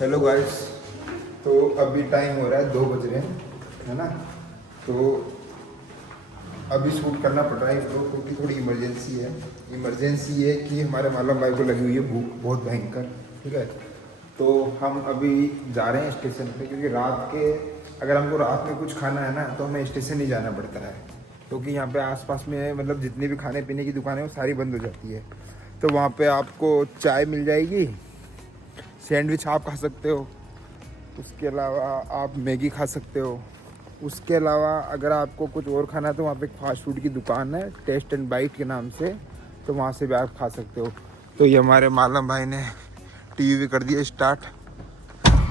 Hello guys, तो अभी time हो रहा है 2 बज रहे हैं, है ना। तो अभी शूट करना पड़ रहा है इसको क्योंकि थोड़ी इमरजेंसी है। इमरजेंसी ये कि हमारे मालूम भाई को लगी हुई है भूख बहुत भयंकर, ठीक है। तो हम अभी जा रहे हैं स्टेशन पे क्योंकि रात के अगर हमको रात में कुछ खाना है ना तो हमें स्टेशन ही जाना पड़ता है क्योंकि यहाँ पे आसपास में मतलब जितनी भी खाने पीने की दुकानें वो सारी बंद हो जाती है। तो वहाँ पे आपको चाय मिल जाएगी, सैंडविच आप खा सकते हो, उसके अलावा आप मैगी खा सकते हो। उसके अलावा अगर आपको कुछ और खाना है तो वहाँ पे फास्ट फूड की दुकान है टेस्ट एंड बाइट के नाम से, तो वहाँ से भी आप खा सकते हो। तो ये हमारे मालम भाई ने टीवी कर दिया स्टार्ट।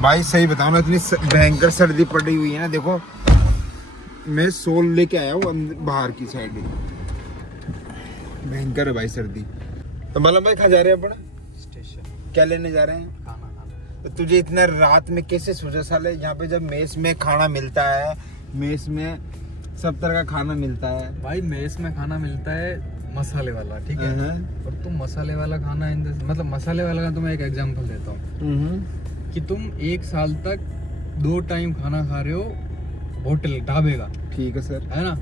भाई सही बताऊँ ना, इतनी भयंकर सर्दी पड़ी हुई है ना, देखो मैं सोल लेके आया हूँ बाहर की साइड में, भयंकर है भाई सर्दी। तो मालम भाई कहाँ जा रहे हैं अपन? स्टेशन। क्या लेने जा रहे हैं? तो तुझे इतना रात में कैसे सोचा साले, यहाँ पे जब मेस में खाना मिलता है, मेस में सब तरह का खाना मिलता है भाई मेस में खाना मिलता है मसाले वाला, ठीक है। और तुम मसाले वाला खाना मतलब मसाले वाला का तुम्हें एक एग्जांपल देता हूँ कि तुम 1 साल तक 2 टाइम खाना खा रहे हो होटल ढाबे का, ठीक है सर, है ना।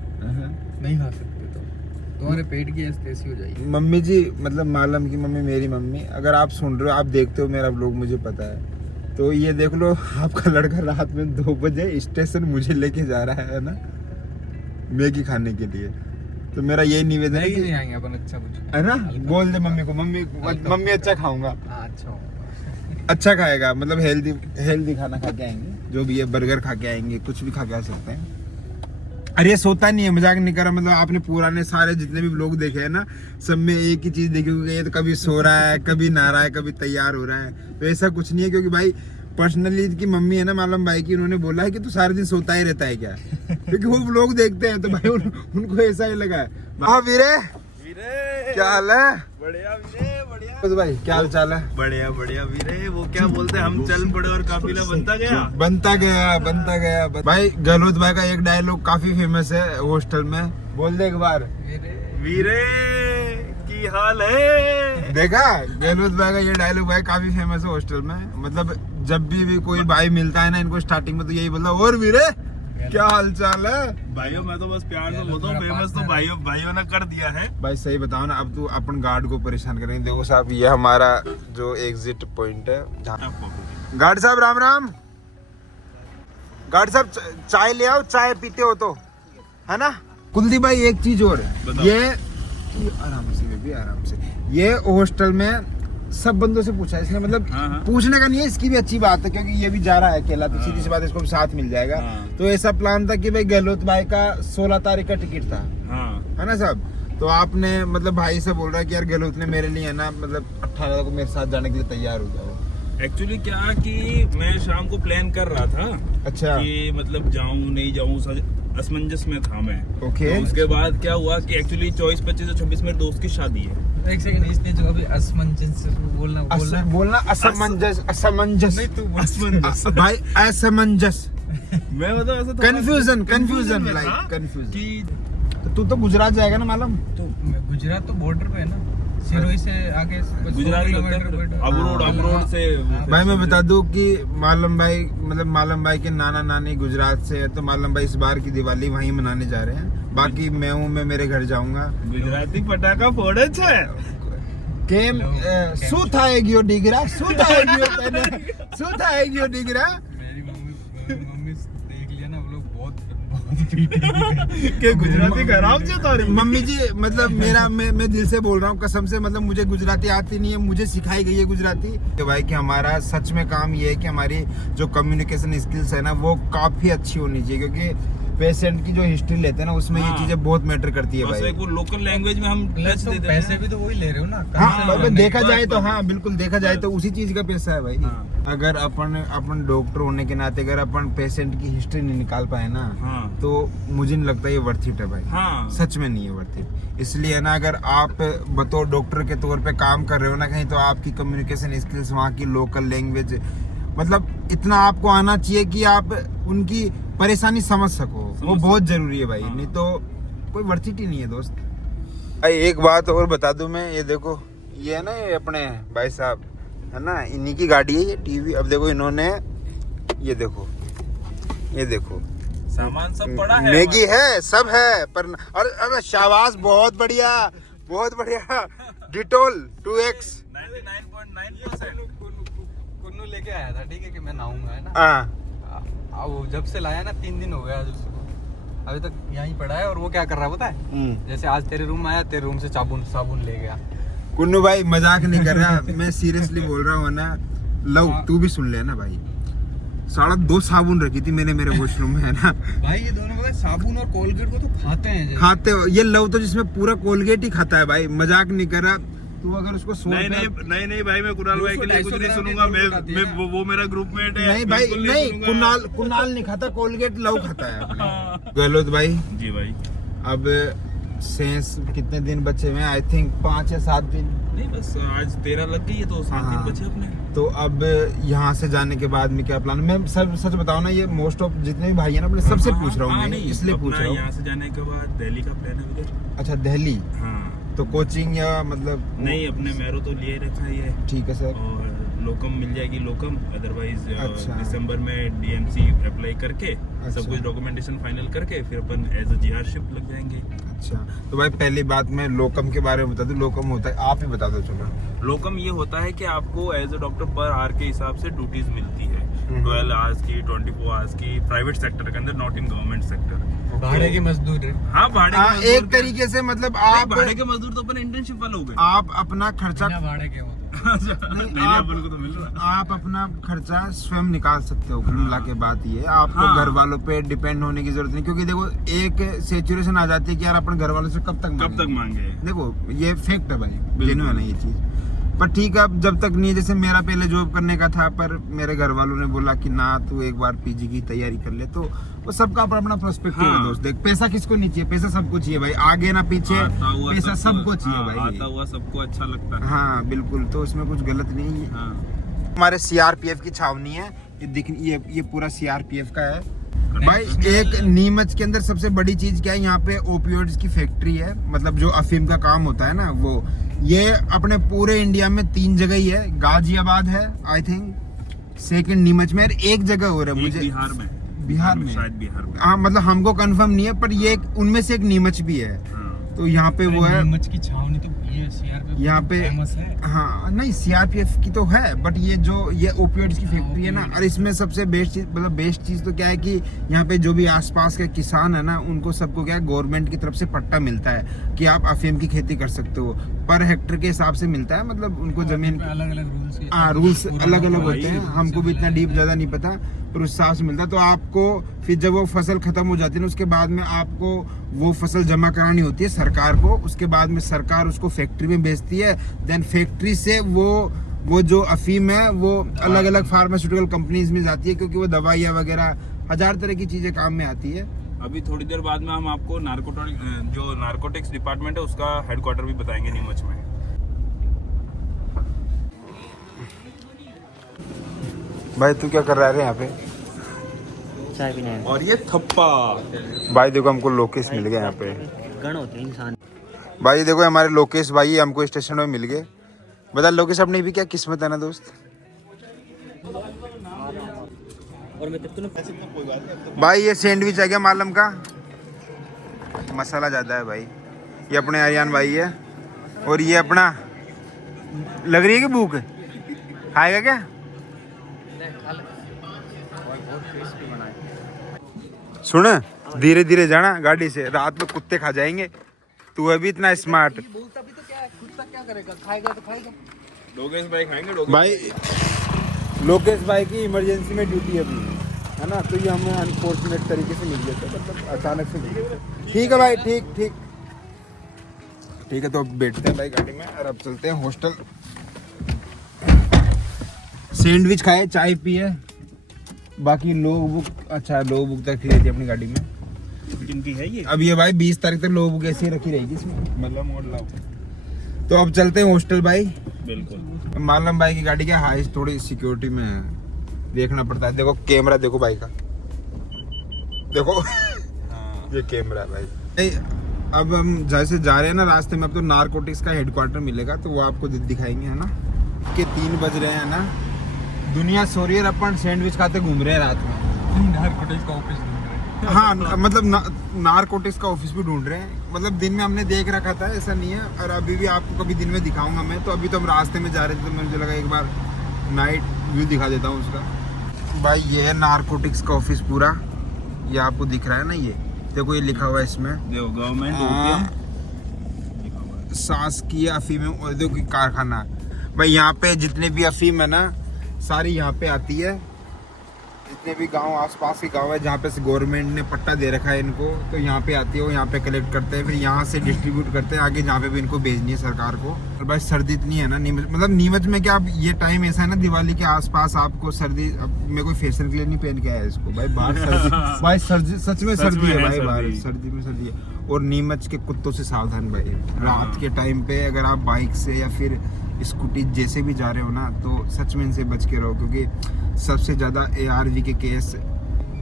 नहीं खा सकते तो तुम्हारे पेट की ऐसी हो जाएगी। मम्मी जी, मतलब मालम की मम्मी, मेरी मम्मी, अगर आप सुन रहे हो, आप देखते हो मेरा व्लॉग, मुझे पता है, तो ये देख लो आपका लड़का रात में 2 बजे स्टेशन मुझे लेके जा रहा है ना मैगी खाने के लिए। तो मेरा यही निवेदन है कि नहीं आएंगे अपन, अच्छा कुछ है ना, बोल दे मम्मी को, मम्मी अच्छा खाऊंगा। अच्छा होगा, अच्छा खाएगा, मतलब हेल्दी खाना खा के आएंगे, जो भी है बर्गर खा के आएंगे, कुछ भी खा के आ सकते हैं। अरे ये सोता नहीं है, मजाक नहीं कर रहा, मतलब आपने पुराने सारे जितने भी लोग देखे हैं ना, सब में एक ही चीज देखी होगी, ये तो कभी सो रहा है, कभी नहा रहा है, कभी तैयार हो रहा है। तो ऐसा कुछ नहीं है क्योंकि भाई पर्सनली की मम्मी है ना मालूम भाई की, उन्होंने बोला है कि तू सारे दिन सोता ही रहता है क्या, क्योंकि वो लोग देखते हैं तो भाई उनको ऐसा ही लगा है। वाह वीरे, क्या हाल है? बढ़िया वीरे, बढ़िया। तो भाई क्या हाल चाल है? बढ़िया बढ़िया वीरे। वो क्या बोलते हैं, हम चल पड़े और काफिला बनता गया। भाई गहलोत भाई का एक डायलॉग काफी फेमस है हॉस्टल में, बोल दे एक बार। वीरे की हाल है। देखा, गहलोत भाई का ये डायलॉग भाई काफी फेमस है हॉस्टल में। मतलब जब भी कोई भाई मिलता है ना इनको स्टार्टिंग में तो यही बोलता है, और वीरे क्या हाल चाल है? भाइयों मैं तो बस प्यार से बोलता हूँ, फेमस तो भाइयों ने कर दिया है। भाई सही बताओ ना, अब तो अपन गार्ड को परेशान करेंगे। देखो साहब, ये हमारा जो एग्जिट पॉइंट है। गार्ड साहब राम राम। गार्ड साहब चाय ले आओ, चाय पीते हो तो, है ना। कुलदीप भाई एक चीज और, ये आराम से बेबी, आराम से। ये हॉस्टल में सब बंदों से पूछा है इसने, मतलब पूछने का नहीं है, इसकी भी अच्छी बात है क्योंकि ये भी जा रहा है अकेला, तो सीधी सी बात इसको भी साथ मिल जाएगा। तो ऐसा प्लान था कि भाई गहलोत भाई का 16 तारीख का टिकट था, है ना साहब। तो आपने मतलब भाई से बोल रहा है कि यार गहलोत ने मेरे लिए है ना, मतलब 18 को मेरे साथ जाने के लिए तैयार हो जाओ। एक्चुअली क्या कि मैं शाम को प्लान कर रहा था, अच्छा, कि मतलब जाऊं नहीं जाऊं, असमंजस में था मैं। ओके। तो उसके बाद क्या हुआ कि एक्चुअली 24, 25 और 26 मेरे दोस्त की शादी है। एक सेकंड, इसने जो अभी असमंजस बोलना असमंजस नहीं, तू असमंजस भाई, असमंजस मैं मतलब ऐसा कंफ्यूजन लाइक कंफ्यूजन कि तू तो गुजरात जाएगा ना मालूम। तो गुजरात तो बॉर्डर पे है ना, सिरोही से आगे गुजरात अब्रोड से। भाई मैं बता दूं कि मालूम भाई, मतलब मालूम भाई के नाना नानी गुजरात से है, तो मालूम भाई इस बार की दिवाली वहीं मनाने जा रहे हैं। बाकी मैं मेरे घर जाऊंगा। गुजराती फटाका फोड़े छे केम શું થાય ગયો ડીગરા, શું થાય ગયો ડીગરા। मेरी मम्मी देख लिया ना, वो लोग बहुत के गुजराती खराब से तारी। मम्मी जी, मतलब मेरा मैं दिल से बोल रहा हूँ कसम से, मतलब मुझे गुजराती आती नहीं है, मुझे सिखाई गई है गुजराती। तो भाई कि हमारा सच में काम ये है कि हमारी जो कम्युनिकेशन स्किल्स है ना वो काफी अच्छी होनी चाहिए, क्योंकि पेशेंट की जो हिस्ट्री लेते हैं ना उसमें ये चीजें बहुत मैटर करती है भाई। वो लोकल लैंग्वेज में हम टच देते हैं। पैसे भी तो वही ले रहे हो ना। हाँ, देखा जाए तो, हाँ बिल्कुल, देखा जाए तो उसी चीज का पैसा है भाई। अगर अपन डॉक्टर होने के नाते अगर अपन पेशेंट की हिस्ट्री नहीं निकाल पाए ना, तो मुझे नहीं लगता ये वर्थ इट है भाई। सच में नहीं है वर्थ इट। इसलिए ना, अगर आप बतौर डॉक्टर के तौर पे काम कर रहे हो ना कहीं, तो आपकी कम्युनिकेशन स्किल्स, वहाँ की लोकल लैंग्वेज, मतलब इतना आपको आना चाहिए कि आप उनकी परेशानी समझ सको, वो बहुत जरूरी है भाई। नहीं तो कोई वर्थ इट ही नहीं है दोस्त। भाई एक बात और बता दूं मैं, ये देखो, ये है ना, ये अपने भाई साहब है ना, इन्हीं की गाड़ी है ये टीवी। अब देखो इन्होंने ये देखो सामान सब पड़ा है, मैगी है, सब है, पर और अरे शाबाश, बहुत बढ़िया डिटोल 2x 99.9%। कुन्नू लेके आया था, ठीक है, कि मैं नहाऊंगा, है ना। हाँ अब जब से लाया ना 3 दिन हो गया आज उसको, अभी तक यहीं पड़ा है। और वो क्या कर रहा है पता है, जैसे आज तेरे रूम में आया, तेरे रूम से साबुन ले गया। कुन्नू भाई मजाक नहीं कर रहा, मैं सीरियसली बोल रहा हूँ ना। लो तू भी सुन ले ना भाई, 2.5 साबुन रखी थी मैंने मेरे वॉशरूम में, है ना भाई ये दोनों पता है, साबुन और कोलगेट को तो खाते हैं जैसे। खाते हो ये लव तो जिसमें पूरा कोलगेट ही खाता है भाई, मजाक नहीं कर रहा तू। अगर उसको नहीं भाई, मैं कुणाल भाई के लिए कुछ नहीं सुनूंगा। मैं वो मेरा ग्रुपमेट है। नहीं भाई नहीं, कुणाल नहीं खाता कोलगेट, लव खाता है अपने। गहलोत भाई जी भाई, अब सेंस कितने दिन बचे हुए हैं? आई थिंक 5 या 7 दिन। नहीं बस आज 13 लग गई है तो 7 दिन बचे अपने। तो अब यहाँ से जाने के बाद में क्या प्लान? मैं सच बताऊं ना, ये मोस्ट ऑफ जितने भी भाई है ना अपने सबसे पूछ रहा हूँ मैं, इसलिए पूछ रहा हूँ। यहाँ से जाने के बाद दिल्ली का प्लान है उधर। अच्छा दिल्ली, हाँ तो कोचिंग या मतलब नहीं, अपने मैरो तो लिए रखा ही है। ठीक है सर। और लोकम मिल जाएगी लोकम, अदरवाइज अच्छा। दिसंबर में डीएमसी अप्लाई करके सब कुछ डॉक्यूमेंटेशन फाइनल करके फिर अपन एज अ जीआरशिप लग जाएंगे। अच्छा तो भाई पहली बात मैं लोकम के बारे में बता दूं। लोकम होता है, आप ही बता दो चलो। लोकम ये होता है कि आपको as a doctor per hour के हिसाब से ड्यूटीज मिलती है, 12 आवर्स की, 24 आवर्स की, प्राइवेट सेक्टर के अंदर, नॉट इन गवर्नमेंट सेक्टर। भाड़े के मजदूर है। हाँ भाड़े के मजदूर एक तरीके से मतलब आप भाड़े के मजदूर तो अपन इंटर्नशिप वाले हो गए। आप अपना खर्चा बिना भाड़े के हो तो। नहीं, अपन को तो मिल रहा है। आप अपना खर्चा स्वयं निकाल सकते हो। कुल मिला के बात ये है, आपको घर वालों पे डिपेंड होने की जरूरत नहीं, क्योंकि देखो एक सिचुएशन आ जाती है कि यार अपन घर वालों से कब तक मांगे। देखो ये फैक्ट है भाई, जेन्युइन है ये चीज। पर ठीक है, अब जब तक नहीं, जैसे मेरा पहले जॉब करने का था, पर मेरे घर वालों ने बोला कि ना तू एक बार पीजी की तैयारी कर ले, तो वो सबका अपना पर्सपेक्टिव है दोस्त। देख पैसा किसको नहीं चाहिए, पैसा सबको चाहिए भाई, आगे ना पीछे, पैसा सबको चाहिए भाई। आता हुआ सबको अच्छा लगता है। हाँ बिल्कुल, तो इसमें कुछ गलत नहीं है। हमारे सीआरपीएफ की छावनी है ये पूरा सीआरपीएफ का है भाई। एक नीमच के अंदर सबसे बड़ी चीज क्या है, यहाँ पे ओपियोइड्स की फैक्ट्री है, मतलब जो अफीम का काम होता है ना वो। ये अपने पूरे इंडिया में 3 जगह ही है, गाजियाबाद है आई थिंक, सेकंड नीमच में, एक जगह हो रहा है मुझे बिहार में शायद बिहार में। हाँ मतलब हमको कंफर्म नहीं है, पर ये उनमें से एक नीमच भी है। तो यहाँ पे वो है नीमच की छावनी, तो ये सीआरपीएफ यहाँ पे फेमस है। हाँ नहीं सीआरपीएफ की तो है, बट ये जो ये ओपियोइड्स की फैक्ट्री है ना, और इसमें सबसे बेस्ट चीज तो क्या है कि यहाँ पे जो भी आसपास के किसान है ना, उनको सबको क्या है, गवर्नमेंट की तरफ से पट्टा मिलता है कि आप अफीम की खेती कर सकते हो, पर हेक्टर के हिसाब से मिलता है, मतलब उनको जमीन अलग अलग रूल्स, रूल्स अलग अलग होते हैं, हमको भी इतना डीप ज्यादा नहीं पता, पर उस हिसाब से मिलता है। तो आपको फिर जब वो फसल खत्म हो जाती है ना, उसके बाद में आपको वो फसल जमा करानी होती है सरकार को, उसके बाद में सरकार उसको फैक्ट्री में बेचती है, देन फैक्ट्री से वो जो अफीम है वो अलग अलग फार्मास्यूटिकल कंपनीज में जाती है, क्योंकि वो दवाइयाँ वगैरह 1000 तरह की चीजें काम में आती है। अभी थोड़ी देर बाद में हम आपको नारकोटिक्स डिपार्टमेंट है उसका हेडक्वार्टर भी बताएंगे नीमच में। भाई तू क्या कर रहा है यहाँ पे? चाय पीने आए। और ये थप्पा भाई देखो हमको लोकेश मिल गए यहाँ पे। गण होते हैं इंसान। भाई देखो हमारे लोकेश भाई हमको स्टेशन में मिल गए। बता लोकेश, अपनी भी क्या किस्मत है ना दोस्त। और मैं तो भाई ये सैंडविच आ गया मालम का, मसाला ज़्यादा है भाई। ये अपने आर्यन भाई है, और ये अपना लग रही है कि भूख खाएगा क्या? सुन धीरे धीरे जाना गाड़ी से, रात में कुत्ते खा जाएंगे। तू अभी इतना स्मार्ट। बोलता भी तो क्या है, खुद तक क्या करेगा, खाएगा तो खाएगा। लोकेश भाई खाएंगे। भाई लोकेश भाई की इमरजेंसी में ड्यूटी अभी है ना, तो ये हमें अनफॉर्चुनेट तरीके से मिल गया था, मतलब अचानक से मिल गया। ठीक है भाई, ठीक है। तो अब बैठते हैं भाई गाड़ी में और अब चलते हैं हॉस्टल। सैंडविच खाए, चाय पिए, बाकी लोग बुक तक रखी रहती है अपनी गाड़ी में। किनकी है ये? अब ये भाई 20 तारीख तक लोग बुक ऐसे ही रखी रहेगी इसमें, मतलब मोड़ लाओ। तो अब चलते हैं हॉस्टल भाई। बिल्कुल। मालम भाई की गाड़ी क्या हाई थोड़ी सिक्योरिटी में देखना पड़ता है। देखो कैमरा देखो भाई का, देखो ये कैमरा है भाई। अब हम जैसे जा रहे हैं ना रास्ते में, अब तो नारकोटिक्स का हेडक्वार्टर मिलेगा, तो वो आपको दिखाएंगे है ना। के 3 बज रहे हैं ना, दुनिया सो रही है, अपन सैंडविच खाते घूम रहे हैं रात में। नारकोटिक्स का ऑफिस ढूंढ रहे हैं। हाँ मतलब नारकोटिक्स का ऑफिस भी ढूंढ रहे हैं। मतलब दिन में हमने देख रखा था, ऐसा नहीं है। और अभी भी आपको कभी दिन में दिखाऊंगा मैं। तो अभी तो हम रास्ते में जा रहे थे, तो मुझे लगा एक बार नाइट व्यू दिखा देता हूँ उसका। भाई ये है नारकोटिक्स का ऑफिस पूरा, ये आपको दिख रहा है ना, ये देखो ये लिखा हुआ है इसमें, देखो गवर्नमेंट शासकीय अफीम औद्योगिक कारखाना। भाई यहाँ पे जितने भी अफीम है ना, सारी यहाँ पे आती है। जितने भी गांव आसपास के गांव है जहाँ पे गवर्नमेंट ने पट्टा दे रखा है इनको, तो यहाँ पे आती है, वो यहाँ पे कलेक्ट करते हैं, फिर यहाँ से डिस्ट्रीब्यूट करते हैं आगे जहाँ पे भी इनको भेजनी है सरकार को। और भाई सर्दी इतनी है ना नीमच, मतलब नीमच में क्या, ये टाइम ऐसा है ना दिवाली के आसपास आपको सर्दी, अब मैं कोई फैशन के लिए नहीं पहन के आया इसको भाई, बाहर सर्दी भाई सर्दी सच में सर्दी है भाई, बाहर सर्दी में सर्दी है। और नीमच के कुत्तों से सावधान भाई, रात के टाइम पे अगर आप बाइक से या फिर स्कूटी जैसे भी जा रहे हो ना, तो सच में इनसे बच के रहो, क्योंकि सबसे ज़्यादा ARV के केस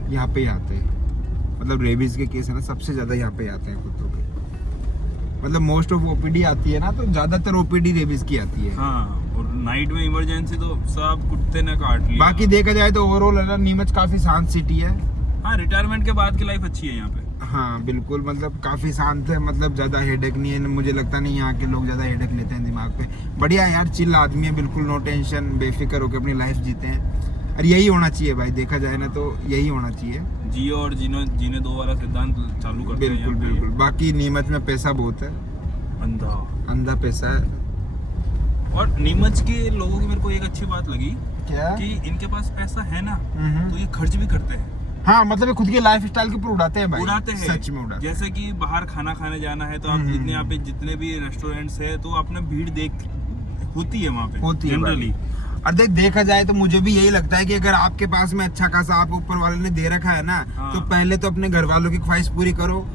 यहाँ पे ही आते हैं। मतलब रेबीज के केस है ना, सबसे ज़्यादा यहाँ पे आते हैं कुत्तों के। मतलब मोस्ट ऑफ OPD आती है ना, तो ज़्यादातर OPD रेबीज की आती है। हाँ, और नाइट में इमरजेंसी तो सब कुत्ते ने काट लिया। बाकी देखा जाए तो ओवरऑल है ना, नीमच काफ़ी शांत सिटी है। हाँ, रिटायरमेंट के बाद की लाइफ अच्छी है यहाँ पे। हाँ बिल्कुल, मतलब काफ़ी शांत है, मतलब ज़्यादा हेडेक नहीं है। मुझे लगता नहीं यहाँ के लोग ज़्यादा हेडेक लेते हैं दिमाग पे। बढ़िया यार, चिल आदमी है बिल्कुल, नो टेंशन, बेफिक्र होकर अपनी लाइफ जीते हैं। और यही होना चाहिए भाई, देखा जाए ना तो यही होना चाहिए। जियो और जीने दो वाला सिद्धांत चालू करते हैं बिल्कुल यहाँ पे। बिल्कुल। बाकी नीमच में पैसा बहुत है, अंधा पैसा है। और नीमच के लोगों की मेरे को एक अच्छी बात लगी क्या? कि इनके पास पैसा है ना, तो ये खर्च भी करते हैं। हाँ मतलब ये खुद के लाइफ स्टाइल के ऊपर उड़ाते हैं भाई, उड़ाते हैं, सच में उड़ाते हैं। जैसे कि बाहर खाना खाने जाना है तो आप जितने यहाँ पे जितने भी रेस्टोरेंट्स है, तो अपना भीड़ देख होती है वहाँ पे, होती है जनरली। और देखा जाए तो मुझे भी यही लगता है कि अगर आपके पास में अच्छा खासा आप ऊपर वाले ने दे रखा है ना, हाँ। तो पहले तो अपने घर वालों की ख्वाहिश पूरी करो,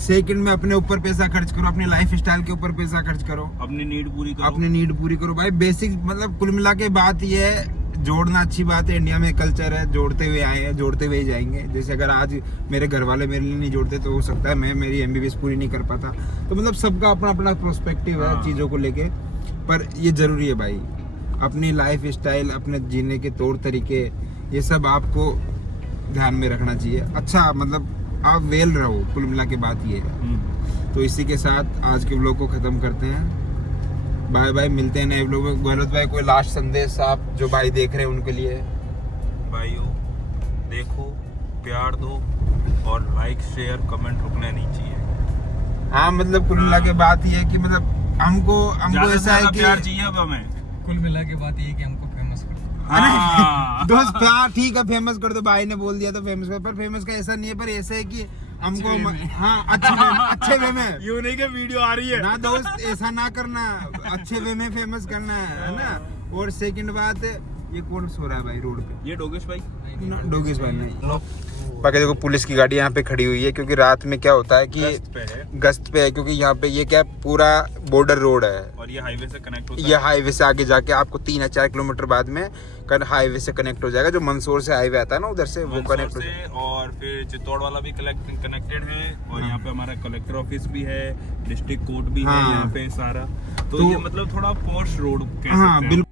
सेकंड में अपने ऊपर पैसा खर्च करो, अपने लाइफ स्टाइल के ऊपर पैसा खर्च करो, अपनी नीड पूरी करो। अपनी नीड पूरी करो भाई। बेसिक मतलब कुल मिला के बात ये है, जोड़ना अच्छी बात है, इंडिया में कल्चर है, जोड़ते हुए आए हैं, जोड़ते हुए ही जाएंगे। जैसे अगर आज मेरे घर वाले मेरे लिए नहीं जोड़ते, तो हो सकता है मैं मेरी MBBS पूरी नहीं कर पाता। तो मतलब सबका अपना अपना पर्सपेक्टिव है चीज़ों को लेके, पर ये जरूरी है भाई, अपनी लाइफ स्टाइल, अपने जीने के तौर तरीके, ये सब आपको ध्यान में रखना चाहिए। अच्छा मतलब आप वेल रहो, कुल मिला के बात ये है। तो इसी के साथ आज के व्लॉग को ख़त्म करते हैं। बाय बाय, मिलते हैं नए व्लॉग में। गौरव भाई कोई लास्ट संदेश आप जो भाई देख रहे हैं उनके लिए? भाइयों देखो, प्यार दो, और लाइक शेयर कमेंट रुकने नहीं चाहिए। हाँ मतलब कुल मिला के बात ये है कि मतलब हमको ज्यादा से ऐसा है ज्यादा कि प्यार चाहिए अब हमें। कुल मिला के बात ये है कि हमको फेमस कर दो। हाँ। दोस्त प्यार ठीक है, फेमस कर दो, भाई ने बोल दिया तो फेमस कर, पर फेमस का ऐसा नहीं है, पर ऐसा है कि हमको हाँ अच्छे वे में यूं नहीं कि वीडियो आ रही है ना दोस्त, ऐसा ना करना, अच्छे वे में फेमस करना है ना। और सेकंड बात, ये कौन सो रहा है भाई रोड पे? ये डोगेश भाई, डोगेश भाई नहीं। बाकी देखो पुलिस की गाड़ी यहाँ पे खड़ी हुई है, क्योंकि रात में क्या होता है कि गश्त पे है, क्योंकि यहाँ पे ये क्या पूरा बॉर्डर रोड है, और ये हाईवे से कनेक्ट होता ये हाईवे से आगे जाके आपको 3 या 4 किलोमीटर बाद में हाईवे से कनेक्ट हो जाएगा। जो मंदसौर से हाईवे आता है ना, उधर से वो कनेक्ट हो जाएगा। और फिर चित्तौड़ वाला भी कनेक्टेड है, और यहाँ पे हमारा कलेक्टर ऑफिस भी है, डिस्ट्रिक्ट कोर्ट भी है यहाँ पे सारा। तो ये मतलब थोड़ा पॉश रोड कह सकते हैं। बिल्कुल।